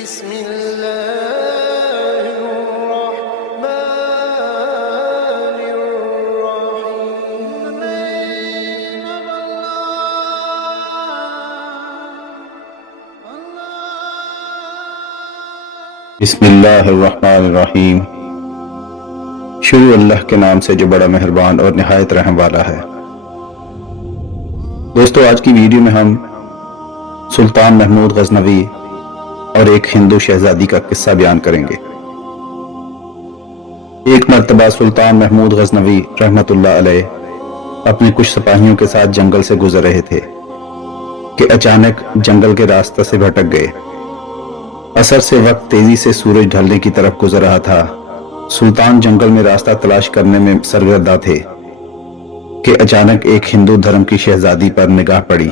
بسم الله الرحمن الرحيم. بسم اللہ الرحمن الرحیم. شروع اللہ کے نام سے جو بڑا مہربان اور نہایت رحم والا ہے. دوستو، آج کی ویڈیو میں ہم سلطان محمود غزنوی اور ایک ہندو شہزادی کا قصہ بیان کریں گے. ایک مرتبہ سلطان محمود غزنوی رحمت اللہ علیہ اپنے کچھ سپاہیوں کے ساتھ جنگل سے گزر رہے تھے کہ اچانک جنگل کے راستہ سے بھٹک گئے. عصر سے وقت تیزی سے سورج ڈھلنے کی طرف گزر رہا تھا. سلطان جنگل میں راستہ تلاش کرنے میں سرگرداں تھے کہ اچانک ایک ہندو دھرم کی شہزادی پر نگاہ پڑی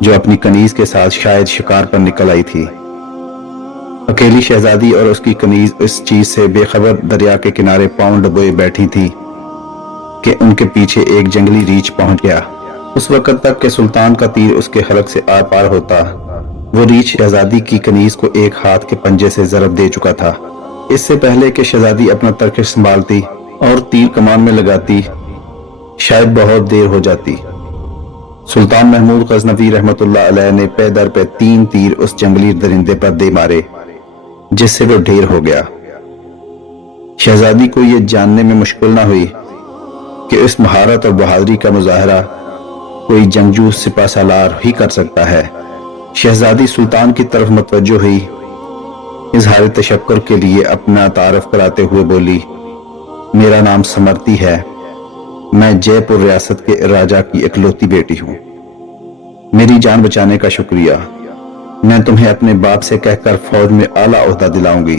جو اپنی کنیز کے ساتھ شاید شکار پر نکل آئی تھی. اکیلی شہزادی اور اس کی کنیز اس چیز سے بے خبر دریا کے کنارے پاؤں ڈبوئے بیٹھی تھی کہ ان کے پیچھے ایک جنگلی ریچھ پہنچ گیا. اس وقت تک کہ سلطان کا تیر اس کے حلق سے آر پار ہوتا، وہ ریچھ شہزادی کی کنیز کو ایک ہاتھ کے پنجے سے ضرب دے چکا تھا. اس سے پہلے کہ شہزادی اپنا ترکش سنبھالتی اور تیر کمان میں لگاتی، شاید بہت دیر ہو جاتی. سلطان محمود غزنوی رحمت اللہ علیہ نے پے در پہ 3 تیر اس جنگلی درندے پر دے مارے، جس سے وہ ڈھیر ہو گیا. شہزادی کو یہ جاننے میں مشکل نہ ہوئی کہ اس مہارت اور بہادری کا مظاہرہ کوئی جنگجو سپہ سالار ہی کر سکتا ہے. شہزادی سلطان کی طرف متوجہ ہوئی، اظہار تشکر کے لیے اپنا تعارف کراتے ہوئے بولی، میرا نام سمرتی ہے، میں جے پور ریاست کے راجا کی اکلوتی بیٹی ہوں. میری جان بچانے کا شکریہ. میں تمہیں اپنے باپ سے کہہ کر فوج میں اعلیٰ عہدہ دلاؤں گی.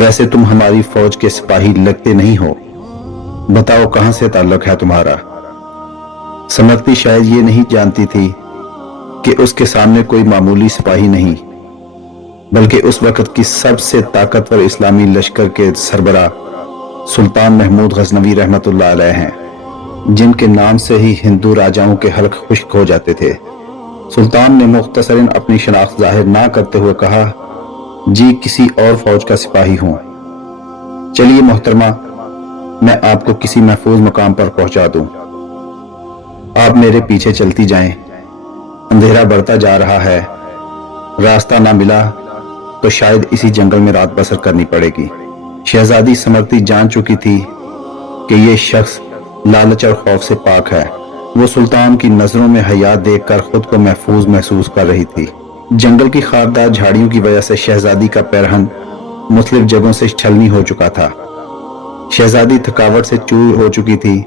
ویسے تم ہماری فوج کے سپاہی لگتے نہیں ہو. بتاؤ کہاں سے تعلق ہے تمہارا؟ سمرتی شاید یہ نہیں جانتی تھی کہ اس کے سامنے کوئی معمولی سپاہی نہیں، بلکہ اس وقت کی سب سے طاقتور اسلامی لشکر کے سربراہ سلطان محمود غزنوی رحمت اللہ علیہ ہیں، جن کے نام سے ہی ہندو راجاؤں کے حلق خشک ہو جاتے تھے. سلطان نے مختصراً اپنی شناخت ظاہر نہ کرتے ہوئے کہا، جی کسی اور فوج کا سپاہی ہوں. چلیے محترمہ، میں آپ کو کسی محفوظ مقام پر پہنچا دوں. آپ میرے پیچھے چلتی جائیں. اندھیرا بڑھتا جا رہا ہے، راستہ نہ ملا تو شاید اسی جنگل میں رات بسر کرنی پڑے گی. شہزادی سمرتی جان چکی تھی کہ یہ شخص لالچ اور خوف سے پاک ہے. وہ سلطان کی نظروں میں حیا دیکھ کر خود کو محفوظ محسوس کر رہی تھی. جنگل کی خاردار جھاڑیوں کی وجہ سے شہزادی کا پیرہن مختلف جگہوں سے چھلنی ہو چکا تھا. شہزادی تھکاوٹ سے چور ہو چکی تھی.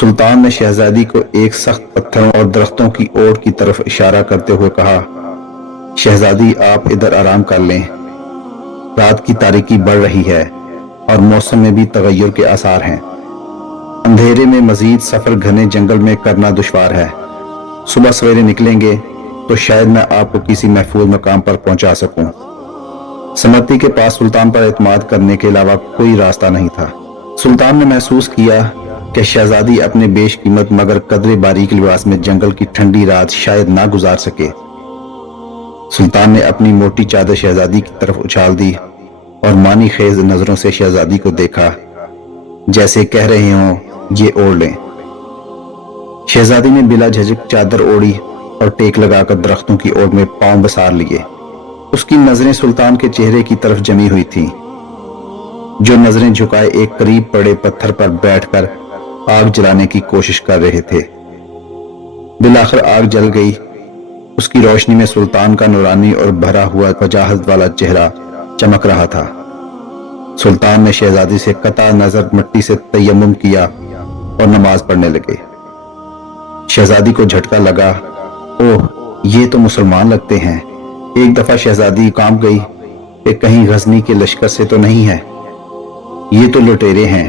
سلطان نے شہزادی کو ایک سخت پتھروں اور درختوں کی اوٹ کی طرف اشارہ کرتے ہوئے کہا، شہزادی آپ ادھر آرام کر لیں. رات کی تاریکی بڑھ رہی ہے اور موسم میں بھی تغیر کے آثار ہیں. اندھیرے میں مزید سفر گھنے جنگل میں کرنا دشوار ہے. صبح سویرے نکلیں گے تو شاید میں آپ کو کسی محفوظ مقام پر پہنچا سکوں. سمرتی کے پاس سلطان پر اعتماد کرنے کے علاوہ کوئی راستہ نہیں تھا. سلطان نے محسوس کیا کہ شہزادی اپنے بیش قیمت مگر قدرے باریک لباس میں جنگل کی ٹھنڈی رات شاید نہ گزار سکے. سلطان نے اپنی موٹی چادر شہزادی کی طرف اچھال دی اور معنی خیز نظروں سے شہزادی کو دیکھا، جیسے کہہ رہے ہوں یہ اوڑھ لیں. شہزادی نے بلا جھجک چادر اوڑھی اور ٹیک لگا کر درختوں کی اوٹ میں پاؤں بسار لیے. اس کی نظریں سلطان کے چہرے کی طرف جمی ہوئی تھیں، جو نظریں جھکائے ایک قریب پڑے پتھر پر بیٹھ کر آگ جلانے کی کوشش کر رہے تھے. بالآخر آگ جل گئی. اس کی روشنی میں سلطان کا نورانی اور بھرا ہوا وجاہت والا چہرہ چمک رہا تھا. سلطان نے شہزادی سے قطع نظر مٹی سے تیمم کیا اور نماز پڑھنے لگے. شہزادی کو جھٹکا لگا، اوہ یہ تو مسلمان لگتے ہیں. ایک دفعہ شہزادی کانپ گئی کہ کہیں غزنی کے لشکر سے تو نہیں ہے. یہ تو لٹیرے ہیں،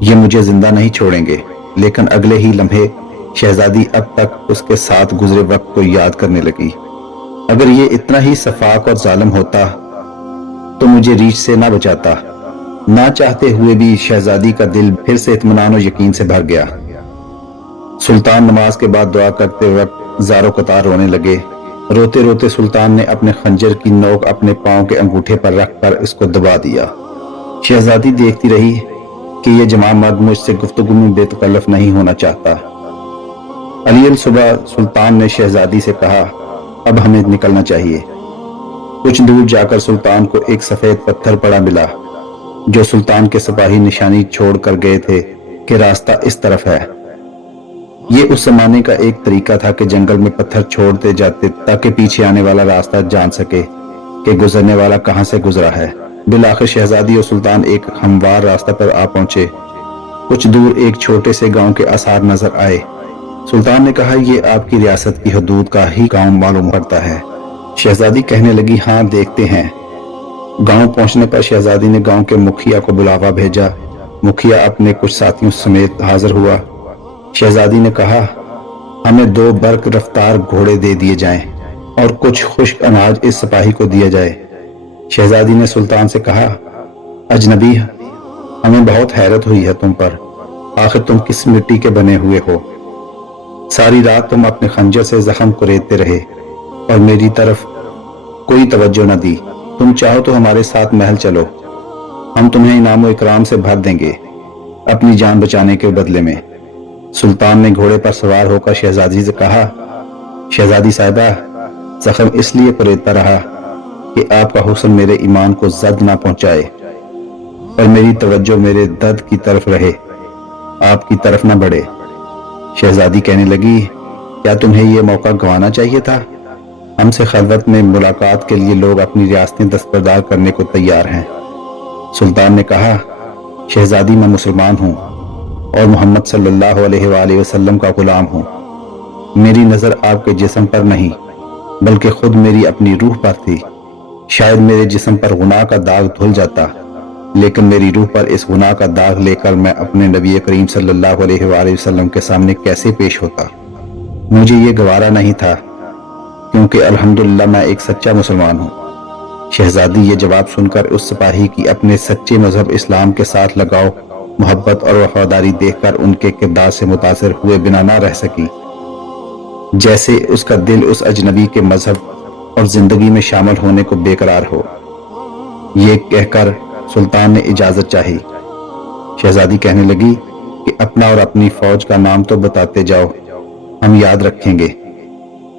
یہ مجھے زندہ نہیں چھوڑیں گے. لیکن اگلے ہی لمحے شہزادی اب تک اس کے ساتھ گزرے وقت کو یاد کرنے لگی. اگر یہ اتنا ہی شفاق اور ظالم ہوتا تو مجھے ریچھ سے نہ بچاتا. نہ چاہتے ہوئے بھی شہزادی کا دل پھر سے اطمینان و یقین سے بھر گیا. سلطان نماز کے بعد دعا کرتے وقت زارو قطار رونے لگے۔ روتے روتے سلطان نے اپنے خنجر کی نوک اپنے پاؤں کے انگوٹھے پر رکھ کر اس کو دبا دیا۔ شہزادی دیکھتی رہی کہ یہ جوان مرد مجھ سے گفتگو میں بے تکلف نہیں ہونا چاہتا۔ علی الصبح سلطان نے شہزادی سے کہا، اب ہمیں نکلنا چاہیے۔ کچھ دور جا کر سلطان کو ایک سفید پتھر پڑا ملا جو سلطان کے سپاہی نشانی چھوڑ کر گئے تھے کہ راستہ اس طرف ہے۔ یہ اس زمانے کا ایک طریقہ تھا کہ جنگل میں پتھر چھوڑتے جاتے تاکہ پیچھے آنے والا راستہ جان سکے کہ گزرنے والا کہاں سے گزرا ہے۔ بالآخر شہزادی اور سلطان ایک ہموار راستہ پر آ پہنچے۔ کچھ دور ایک چھوٹے سے گاؤں کے آثار نظر آئے۔ سلطان نے کہا، یہ آپ کی ریاست کی حدود کا ہی گاؤں معلوم پڑتا ہے۔ شہزادی کہنے لگی، ہاں دیکھتے ہیں۔ گاؤں پہنچنے پر شہزادی نے گاؤں کے مکھیا کو بلاوا بھیجا۔ مکھیا اپنے کچھ ساتھیوں سمیت حاضر ہوا۔ شہزادی نے کہا، ہمیں 2 برق رفتار گھوڑے دے دیے جائیں اور کچھ خشک اناج اس سپاہی کو دیا جائے۔ شہزادی نے سلطان سے کہا، اجنبی، ہمیں بہت حیرت ہوئی ہے تم پر۔ آخر تم کس مٹی کے بنے ہوئے ہو؟ ساری رات تم اپنے خنجر سے زخم کریدتے رہے اور میری طرف کوئی توجہ نہ دی۔ تم چاہو تو ہمارے ساتھ محل چلو، ہم تمہیں انعام و اکرام سے بھر دیں گے اپنی جان بچانے کے بدلے میں۔ سلطان نے گھوڑے پر سوار ہو کر شہزادی سے کہا، شہزادی صاحبہ، زخم اس لیے کریدتا رہا کہ آپ کا حسن میرے ایمان کو زد نہ پہنچائے اور میری توجہ میرے درد کی طرف رہے، آپ کی طرف نہ بڑھے۔ شہزادی کہنے لگی، کیا تمہیں یہ موقع گنوانا چاہیے تھا؟ ہم سے خلوت میں ملاقات کے لیے لوگ اپنی ریاستیں دستبردار کرنے کو تیار ہیں۔ سلطان نے کہا، شہزادی، میں مسلمان ہوں اور محمد صلی اللہ علیہ وآلہ وسلم کا غلام ہوں۔ میری نظر آپ کے جسم پر نہیں بلکہ خود میری اپنی روح پر تھی۔ شاید میرے جسم پر گناہ کا داغ دھل جاتا، لیکن میری روح پر اس گناہ کا داغ لے کر میں اپنے نبی کریم صلی اللہ علیہ وآلہ وسلم کے سامنے کیسے پیش ہوتا؟ مجھے یہ گوارا نہیں تھا، کیونکہ الحمدللہ میں ایک سچا مسلمان ہوں۔ شہزادی یہ جواب سن کر اس سپاہی کی اپنے سچے مذہب اسلام کے ساتھ لگاؤ، محبت اور وفاداری دیکھ کر ان کے کردار سے متاثر ہوئے بنا نہ رہ سکی، جیسے اس کا دل اس اجنبی کے مذہب اور زندگی میں شامل ہونے کو بے قرار ہو۔ یہ کہہ کر سلطان نے اجازت چاہی۔ شہزادی کہنے لگی کہ اپنا اور اپنی فوج کا نام تو بتاتے جاؤ، ہم یاد رکھیں گے۔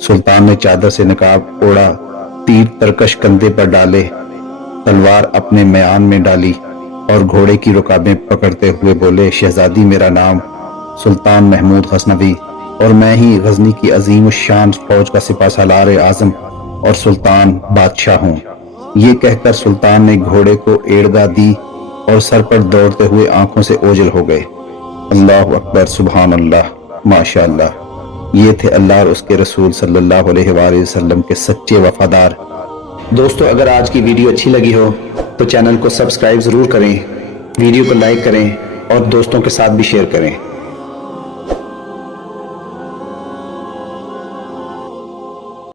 سلطان نے چادر سے نقاب اوڑھا، تیر ترکش کندھے پر ڈالے، تلوار اپنے میان میں ڈالی اور گھوڑے کی رکابیں پکڑتے ہوئے بولے، شہزادی، میرا نام سلطان محمود غزنوی اور میں ہی غزنی کی عظیم الشان فوج کا سپہ سالار اعظم اور سلطان بادشاہ ہوں۔ یہ کہہ کر سلطان نے گھوڑے کو ایڑگا دی اور سر پر دوڑتے ہوئے آنکھوں سے اوجھل ہو گئے۔ اللہ اکبر، سبحان اللہ، ماشاء اللہ۔ یہ تھے اللہ اور اس کے رسول صلی اللہ علیہ وآلہ وسلم کے سچے وفادار۔ دوستو، اگر آج کی ویڈیو اچھی لگی ہو تو چینل کو سبسکرائب ضرور کریں، ویڈیو کو لائک کریں اور دوستوں کے ساتھ بھی شیئر کریں۔